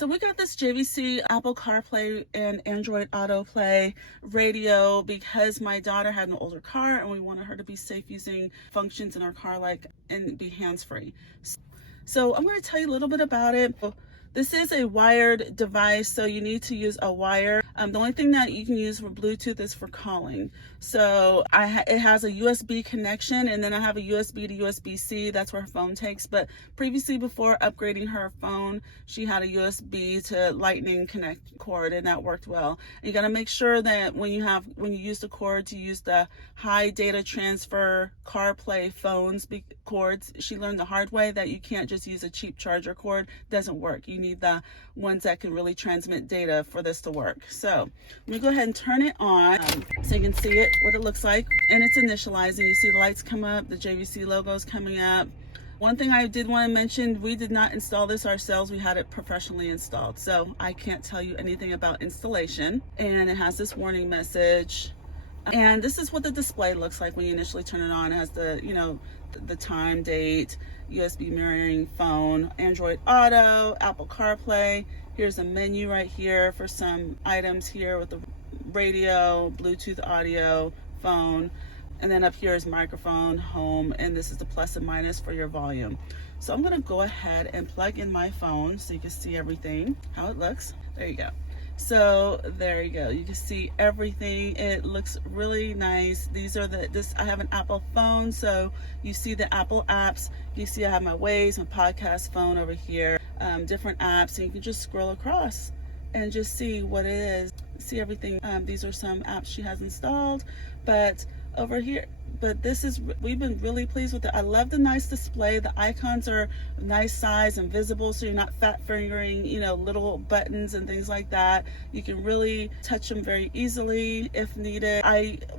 So we got this JVC Apple CarPlay and Android AutoPlay radio because my daughter had an older car and we wanted her to be safe using functions in our car, like, and be hands-free. So I'm going to tell you a little bit about it. This is a wired device, so you need to use a wire. The only thing that you can use for Bluetooth is for calling. So it has a USB connection, and then I have a USB to USB-C. That's where her phone takes. But previously, before upgrading her phone, she had a USB to Lightning connect cord, and that worked well. And you got to make sure that when you use the cord, to use the high data transfer CarPlay phones cords. She learned the hard way that you can't just use a cheap charger cord. It doesn't work. You need the ones that can really transmit data for this to work. So let me go ahead and turn it on so you can see it, what it looks like. And it's initializing. You see the lights come up, the JVC logo is coming up. One thing I did want to mention, we did not install this ourselves. We had it professionally installed. So I can't tell you anything about installation. And it has this warning message. And this is what the display looks like when you initially turn it on. It has the, the time, date, USB mirroring, phone, Android Auto, Apple CarPlay. Here's a menu right here for some items here with the radio, Bluetooth audio, phone. And then up here is microphone, home, and this is the plus and minus for your volume. So I'm gonna go ahead and plug in my phone so you can see everything, how it looks. There you go. So there you go. You can see everything. It looks really nice. These are I have an Apple phone, so you see the Apple apps. You see I have my Waze, my podcast phone over here, different apps, and you can just scroll across and just see what it is. See everything. These are some apps she has installed, but over here, we've been really pleased with it. I love the nice display. The icons are nice size and visible, so you're not fat fingering, little buttons and things like that. You can really touch them very easily if needed.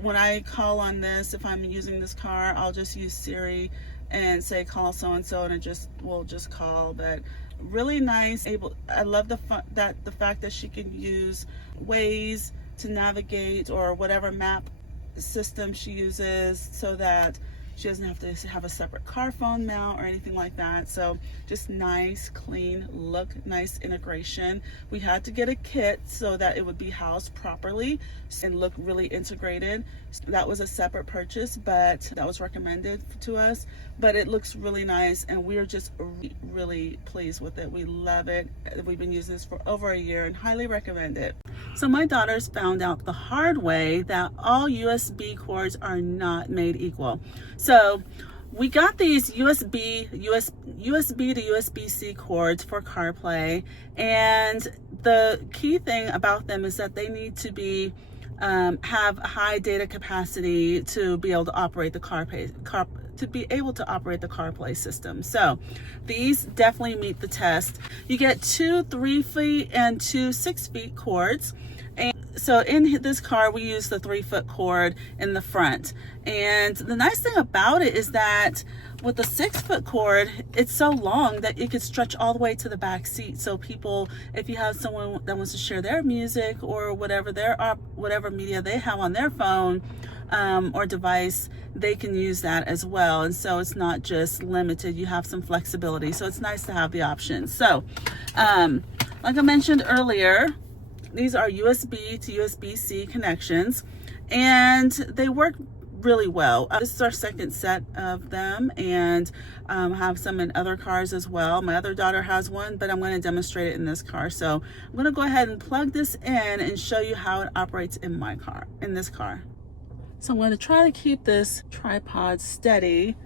When I call on this, if I'm using this car, I'll just use Siri and say call so-and-so, and it will just call. But really nice. I love the fact that she can use Waze to navigate, or whatever map system she uses, so that she doesn't have to have a separate car phone mount or anything like that. So just nice, clean look, nice integration. We had to get a kit so that it would be housed properly and look really integrated. That was a separate purchase, but that was recommended to us. But it looks really nice, and we're just really pleased with it. We love it. We've been using this for over a year and highly recommend it. So my daughters found out the hard way that all USB cords are not made equal. So we got these USB to USB-C cords for CarPlay, and the key thing about them is that they need to be have high data capacity to be able to operate the CarPlay system. So these definitely meet the test. You get 2 3-foot and 2 6-foot cords. And so in this car, we use the 3-foot cord in the front. And the nice thing about it is that with the 6-foot cord, it's so long that it could stretch all the way to the back seat. So people, if you have someone that wants to share their music or whatever media they have on their phone or device, they can use that as well. And so it's not just limited, you have some flexibility. So it's nice to have the option. So like I mentioned earlier, these are USB to USB-C connections, and they work really well. This is our second set of them, and have some in other cars as well. My other daughter has one, but I'm going to demonstrate it in this car. So I'm going to go ahead and plug this in and show you how it operates in this car. So I'm going to try to keep this tripod steady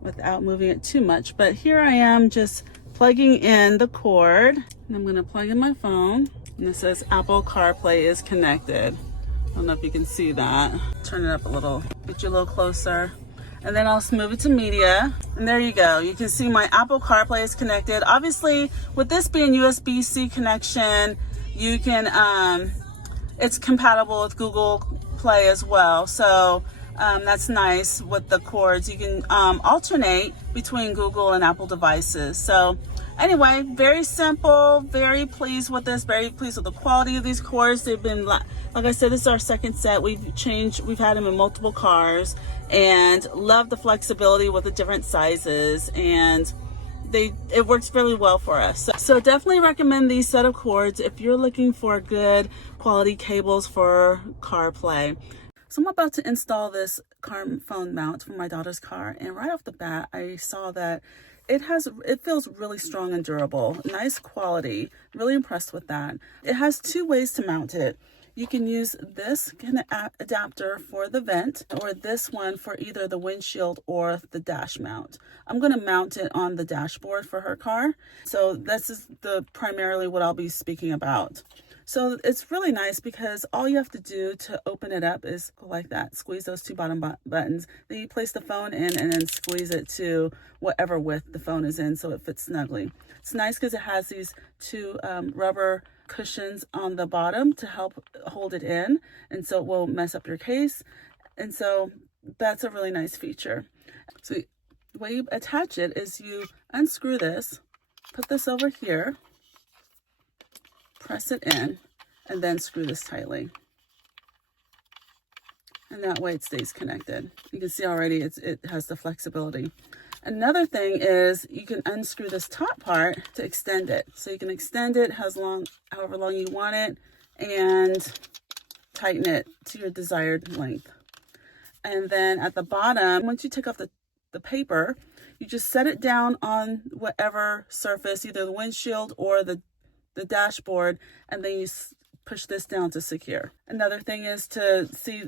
without moving it too much. But here I am just plugging in the cord, and I'm going to plug in my phone. And it says Apple CarPlay is connected. I don't know if you can see that. Turn it up a little, get you a little closer. And then I'll move it to media. And there you go. You can see my Apple CarPlay is connected. Obviously, with this being USB-C connection, you can, it's compatible with Google Play as well. So that's nice with the cords. You can alternate between Google and Apple devices. So anyway, very simple, very pleased with this, very pleased with the quality of these cords. They've been, like I said, this is our second set. We've had them in multiple cars, and love the flexibility with the different sizes, and it works really well for us. So definitely recommend these set of cords if you're looking for good quality cables for CarPlay. So I'm about to install this car phone mount for my daughter's car, and right off the bat I saw that it feels really strong and durable, nice quality. Really impressed with that. It has two ways to mount it. You can use this adapter for the vent, or this one for either the windshield or the dash mount. I'm going to mount it on the dashboard for her car. So this is primarily what I'll be speaking about. So it's really nice because all you have to do to open it up is go like that. Squeeze those two bottom buttons. Then you place the phone in and then squeeze it to whatever width the phone is in so it fits snugly. It's nice because it has these two rubber cushions on the bottom to help hold it in, and so it won't mess up your case. And so that's a really nice feature. So the way you attach it is you unscrew this, put this over here, press it in, and then screw this tightly. And that way it stays connected. You can see already it has the flexibility. Another thing is you can unscrew this top part to extend it. So you can extend it however long you want it, and tighten it to your desired length. And then at the bottom, once you take off the paper, you just set it down on whatever surface, either the windshield or the dashboard, and then you push this down to secure. Another thing is to see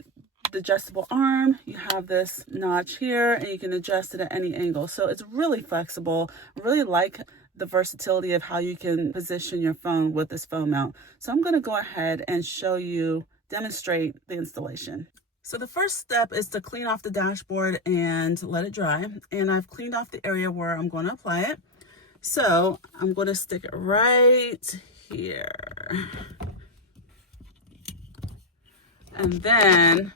the adjustable arm. You have this notch here and you can adjust it at any angle. So it's really flexible. I really like the versatility of how you can position your phone with this phone mount. So I'm going to go ahead and demonstrate the installation. So the first step is to clean off the dashboard and let it dry. And I've cleaned off the area where I'm going to apply it. So I'm going to stick it right here. And then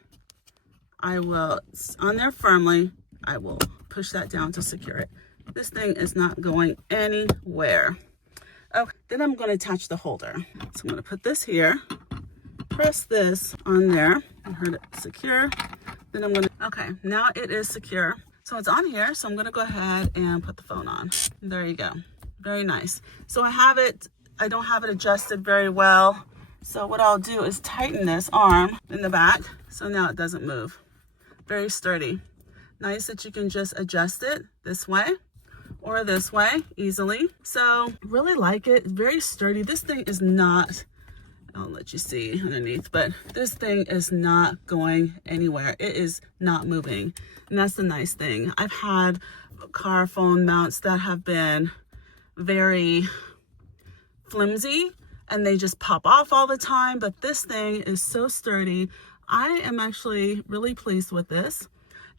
I will, on there firmly, I will push that down to secure it. This thing is not going anywhere. Okay, then I'm going to attach the holder. So I'm going to put this here, press this on there, and hurt it secure. Then I'm going to, okay, now it is secure. So it's on here, so I'm going to go ahead and put the phone on. There you go. Very nice. So I don't have it adjusted very well. So what I'll do is tighten this arm in the back so now it doesn't move. Very sturdy. Nice that you can just adjust it this way or this way easily. So really like it. Very sturdy. This thing is not, I'll let you see underneath, but this thing is not going anywhere. It is not moving. And that's the nice thing. I've had car phone mounts that have been very flimsy and they just pop off all the time, but this thing is so sturdy. I am actually really pleased with this,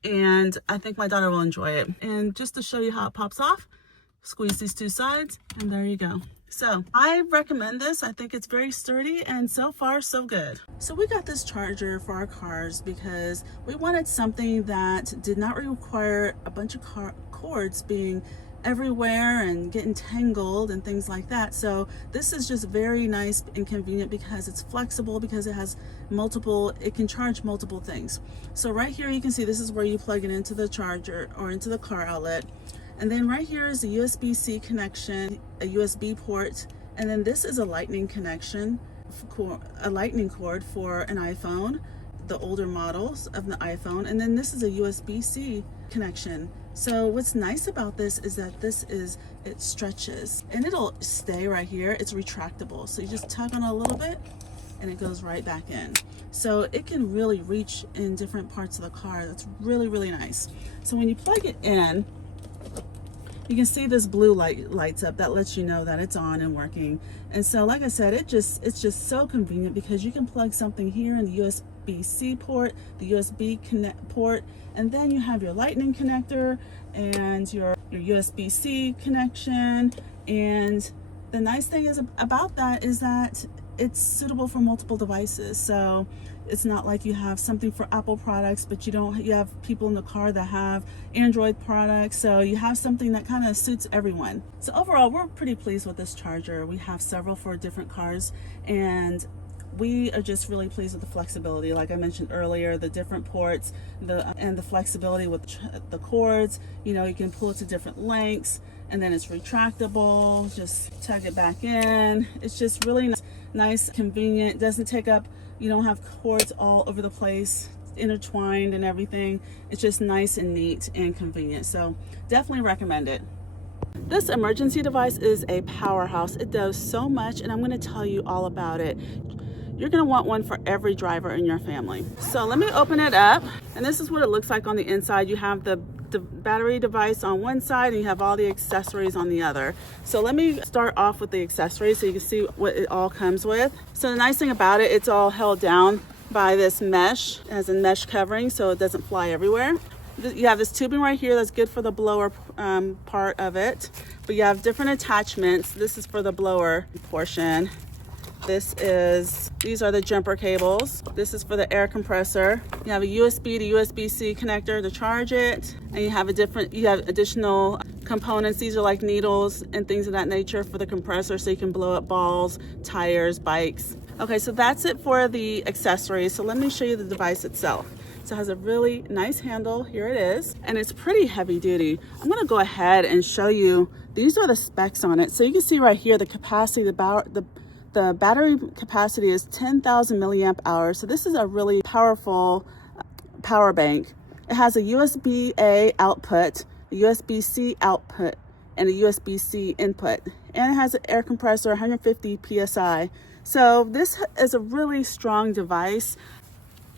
and I think my daughter will enjoy it. And just to show you how it pops off, squeeze these two sides and there you go. So I recommend this. I think it's very sturdy, and so far so good. So we got this charger for our cars because we wanted something that did not require a bunch of cords being everywhere and getting tangled and things like that. So this is just very nice and convenient because it's flexible, because it has it can charge multiple things. So right here you can see this is where you plug it into the charger or into the car outlet. And then right here is a USB-C connection, a USB port, and then this is a lightning connection, a lightning cord for an iPhone, the older models of the iPhone, and then this is a USB-C connection. So what's nice about this is that it stretches and it'll stay right here. It's retractable. So you just tug on it a little bit and it goes right back in. So it can really reach in different parts of the car. That's really, really nice. So when you plug it in, you can see this blue light lights up. That lets you know that it's on and working. And so like I said, it's just so convenient because you can plug something here in the USB-C port, the USB port, and then you have your lightning connector and your USB-C connection. And the nice thing about that is that it's suitable for multiple devices. So it's not like you have something for Apple products, but you have people in the car that have Android products. So you have something that kind of suits everyone. So overall, we're pretty pleased with this charger. We have several for different cars, and we are just really pleased with the flexibility. Like I mentioned earlier, the different ports, and the flexibility with the cords. You know, you can pull it to different lengths. And then it's retractable, just tuck it back in. It's just really nice, convenient, doesn't take up, you don't have cords all over the place, intertwined and everything. It's just nice and neat and convenient. So definitely recommend it. This emergency device is a powerhouse. It does so much, and I'm going to tell you all about it. You're going to want one for every driver in your family. So let me open it up, and this is what it looks like on the inside. You have the battery device on one side and you have all the accessories on the other. So let me start off with the accessories so you can see what it all comes with. So the nice thing about it, it's all held down by this mesh. It has a mesh covering so it doesn't fly everywhere. You have this tubing right here that's good for the blower part of it, but you have different attachments. This is for the blower portion. These are the jumper cables. This is for the air compressor. You have a USB to USB-C connector to charge it, and you have additional components. These are like needles and things of that nature for the compressor, so you can blow up balls, tires, bikes. Okay, so that's it for the accessories. So let me show you the device itself. So it has a really nice handle. Here it is, and it's pretty heavy duty. I'm gonna go ahead and show you. These are the specs on it. So you can see right here the capacity, the battery capacity is 10,000 milliamp hours. So this is a really powerful power bank. It has a USB-A output, a USB-C output, and a USB-C input. And it has an air compressor, 150 PSI. So this is a really strong device.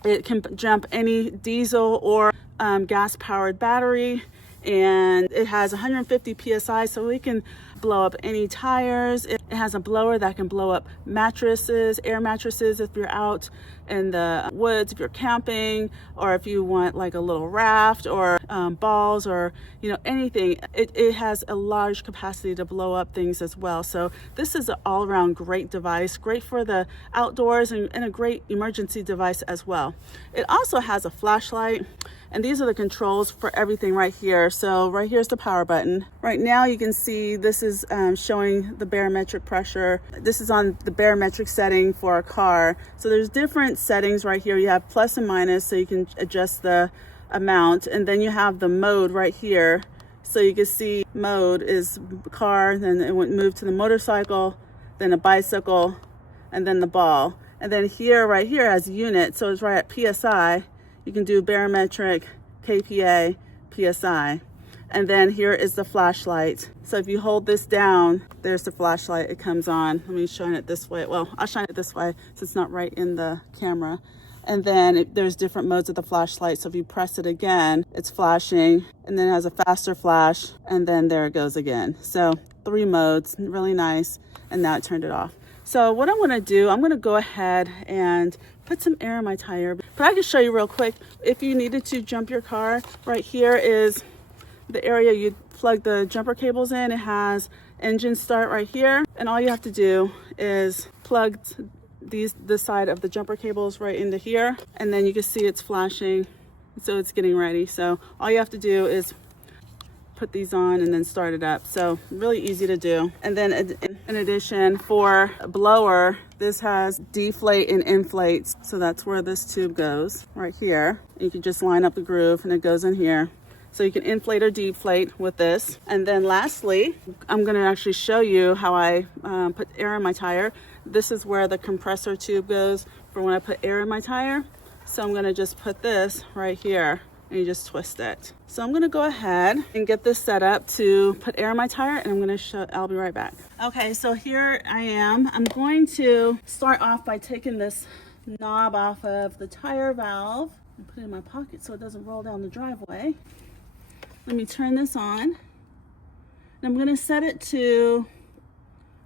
It can jump any diesel or gas-powered battery, and it has 150 PSI, so we can blow up any tires. It has a blower that can blow up mattresses, air mattresses if you're out in the woods, if you're camping, or if you want like a little raft or balls or anything. It has a large capacity to blow up things as well. So this is an all-around great device, great for the outdoors and a great emergency device as well. It also has a flashlight. And these are the controls for everything right here. So right here's the power button. Right now you can see this is showing the barometric pressure. This is on the barometric setting for a car. So there's different settings right here. You have plus and minus, so you can adjust the amount. And then you have the mode right here. So you can see mode is car, then it would move to the motorcycle, then a bicycle, and then the ball. And then here, right here has unit. So it's right at PSI. You can do barometric, kPa, PSI. And then here is the flashlight. So if you hold this down, there's the flashlight, it comes on. Let me shine it this way. Well, I'll shine it this way since it's not right in the camera. And then there's different modes of the flashlight. So if you press it again, it's flashing, and then it has a faster flash, and then there it goes again. So 3 modes, really nice. And now it turned it off. So what I'm gonna do, I'm gonna go ahead and put some air in my tire. But I can show you real quick, if you needed to jump your car, right here is the area you plug the jumper cables in. It has engine start right here. And all you have to do is plug this side of the jumper cables right into here. And then you can see it's flashing. So it's getting ready. So all you have to do is put these on and then start it up. So really easy to do. And then in addition, for a blower, this has deflate and inflates. So that's where this tube goes right here. You can just line up the groove and it goes in here. So you can inflate or deflate with this. And then lastly, I'm gonna actually show you how I put air in my tire. This is where the compressor tube goes for when I put air in my tire. So I'm gonna just put this right here and you just twist it. So I'm gonna go ahead and get this set up to put air in my tire, and I'm gonna I'll be right back. Okay, so here I am. I'm going to start off by taking this knob off of the tire valve and put it in my pocket so it doesn't roll down the driveway. Let me turn this on. And I'm gonna set it to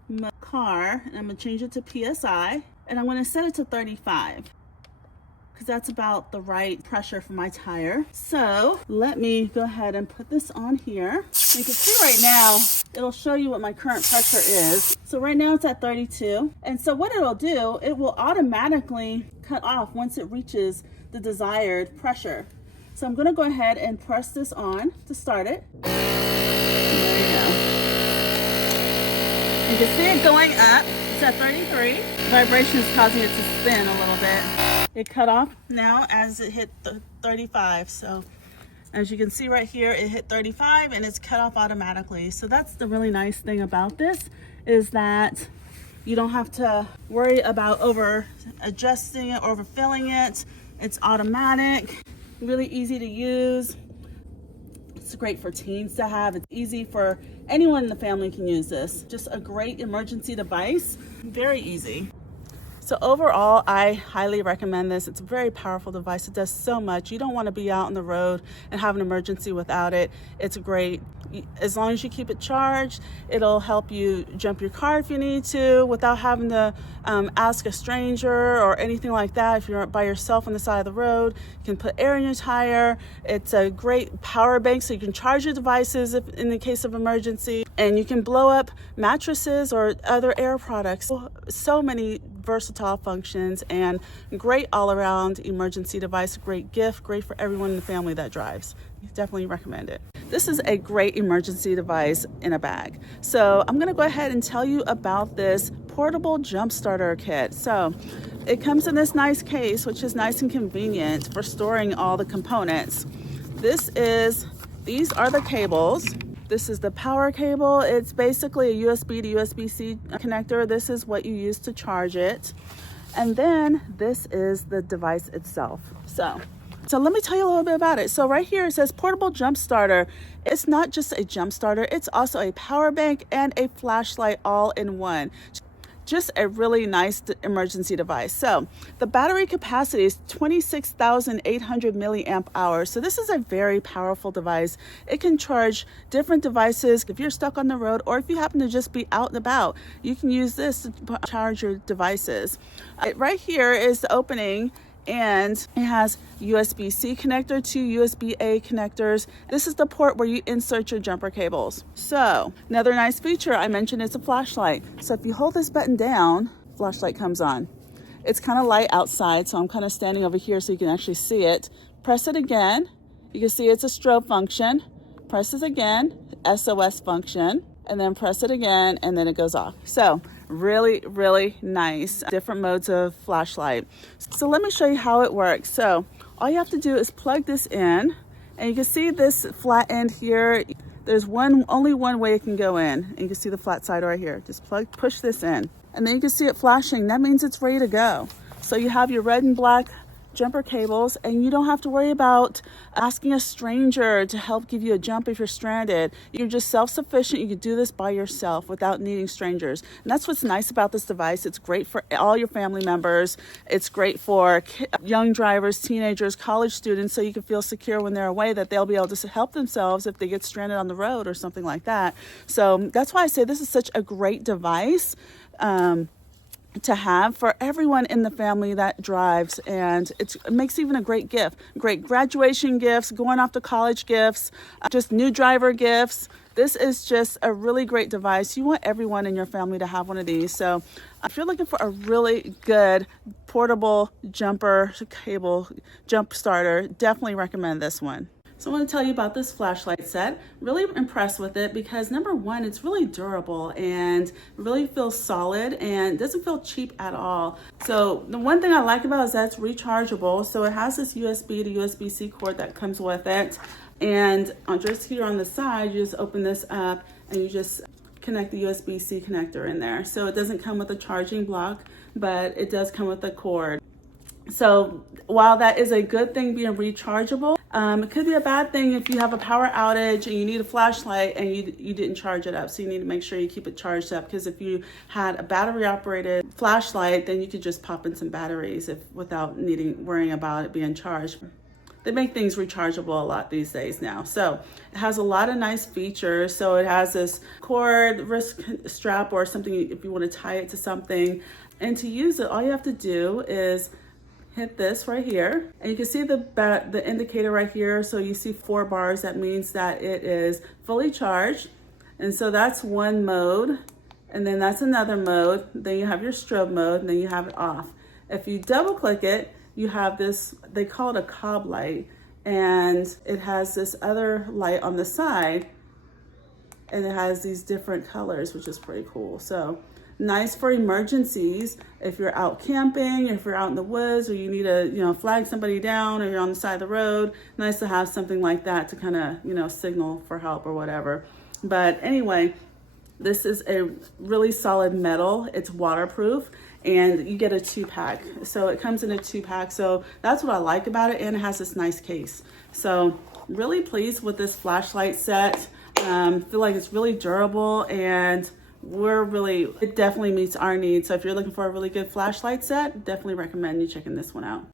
my car, and I'm gonna change it to PSI, and I'm gonna set it to 35. Because that's about the right pressure for my tire. So let me go ahead and put this on here. You can see right now, it'll show you what my current pressure is. So right now it's at 32. And so what it'll do, it will automatically cut off once it reaches the desired pressure. So I'm gonna go ahead and press this on to start it. There you go. You can see it going up. It's at 33. Vibration is causing it to spin a little bit. It cut off now as it hit the 35. So As you can see right here, it hit 35 and it's cut off automatically. So that's the really nice thing about this, is that you don't have to worry about over adjusting it or overfilling it. It's automatic, really easy to use. It's great for teens to have. It's easy for anyone in the family can use this. Just a great emergency device, very easy. So overall, I highly recommend this. It's a very powerful device. It does so much. You don't want to be out on the road and have an emergency without it. It's great. As long as you keep it charged, it'll help you jump your car if you need to without having to ask a stranger or anything like that. If you're by yourself on the side of the road, you can put air in your tire. It's a great power bank, so you can charge your devices in the case of emergency, and you can blow up mattresses or other air products. So many versatile functions, and great all-around emergency device. Great gift, great for everyone in the family that drives. Definitely recommend it. This is a great emergency device in a bag. So I'm going to go ahead and tell you about this portable jump starter kit. So it comes in this nice case, which is nice and convenient for storing all the components. These are the cables. This is the power cable. It's basically a USB to USB-C connector. This is what you use to charge it. And then this is the device itself. So let me tell you a little bit about it. So right here it says portable jump starter. It's not just a jump starter, it's also a power bank and a flashlight all in one. Just a really nice emergency device. So the battery capacity is 26,800 milliamp hours. So this is a very powerful device. It can charge different devices. If you're stuck on the road, or if you happen to just be out and about, you can use this to charge your devices. Right here is the opening, and it has USB-C connector, 2 USB-A connectors. This is the port where you insert your jumper cables. So another nice feature I mentioned is a flashlight. So if you hold this button down, flashlight comes on. It's kind of light outside, so I'm kind of standing over here so you can actually see it. Press it again. You can see it's a strobe function. Press it again, SOS function, and then press it again, and then it goes off. So really, really nice. Different modes of flashlight. So let me show you how it works. So all you have to do is plug this in, and you can see this flat end here. There's only one way it can go in, and you can see the flat side right here. Just push this in, and then you can see it flashing. That means it's ready to go. So you have your red and black jumper cables, and you don't have to worry about asking a stranger to help give you a jump if you're stranded. You're just self-sufficient. You can do this by yourself without needing strangers. And that's what's nice about this device. It's great for all your family members. It's great for young drivers, teenagers, college students, so you can feel secure when they're away that they'll be able to help themselves if they get stranded on the road or something like that. So that's why I say this is such a great device to have for everyone in the family that drives, and it makes even a great gift. Great graduation gifts, going off to college gifts, just new driver gifts. This is just a really great device. You want everyone in your family to have one of these. So if you're looking for a really good portable jumper cable jump starter, definitely recommend this one. So I want to tell you about this flashlight set. Really impressed with it because number one, it's really durable and really feels solid and doesn't feel cheap at all. So the one thing I like about it is that it's rechargeable. So it has this USB to USB-C cord that comes with it. And just here on the side, you just open this up and you just connect the USB-C connector in there. So it doesn't come with a charging block, but it does come with a cord. So while that is a good thing being rechargeable, it could be a bad thing if you have a power outage and you need a flashlight and you didn't charge it up. So you need to make sure you keep it charged up, because if you had a battery operated flashlight, then you could just pop in some batteries without worrying about it being charged. They make things rechargeable a lot these days now. So it has a lot of nice features. So it has this cord, wrist strap, or something if you want to tie it to something. And to use it, all you have to do is hit this right here, and you can see the indicator right here. So you see 4 bars. That means that it is fully charged, and so that's one mode, and then that's another mode. Then you have your strobe mode, and then you have it off. If you double click it, you have this, they call it a cob light, and it has this other light on the side, and it has these different colors, which is pretty cool. So Nice for emergencies. If you're out camping, if you're out in the woods, or you need to, flag somebody down, or you're on the side of the road, nice to have something like that to kind of, signal for help or whatever. But anyway, this is a really solid metal. It's waterproof, and you get a 2-pack. So it comes in a 2-pack. So that's what I like about it, and it has this nice case. So really pleased with this flashlight set. Feel like it's really durable, and it definitely meets our needs. So if you're looking for a really good flashlight set, definitely recommend you checking this one out.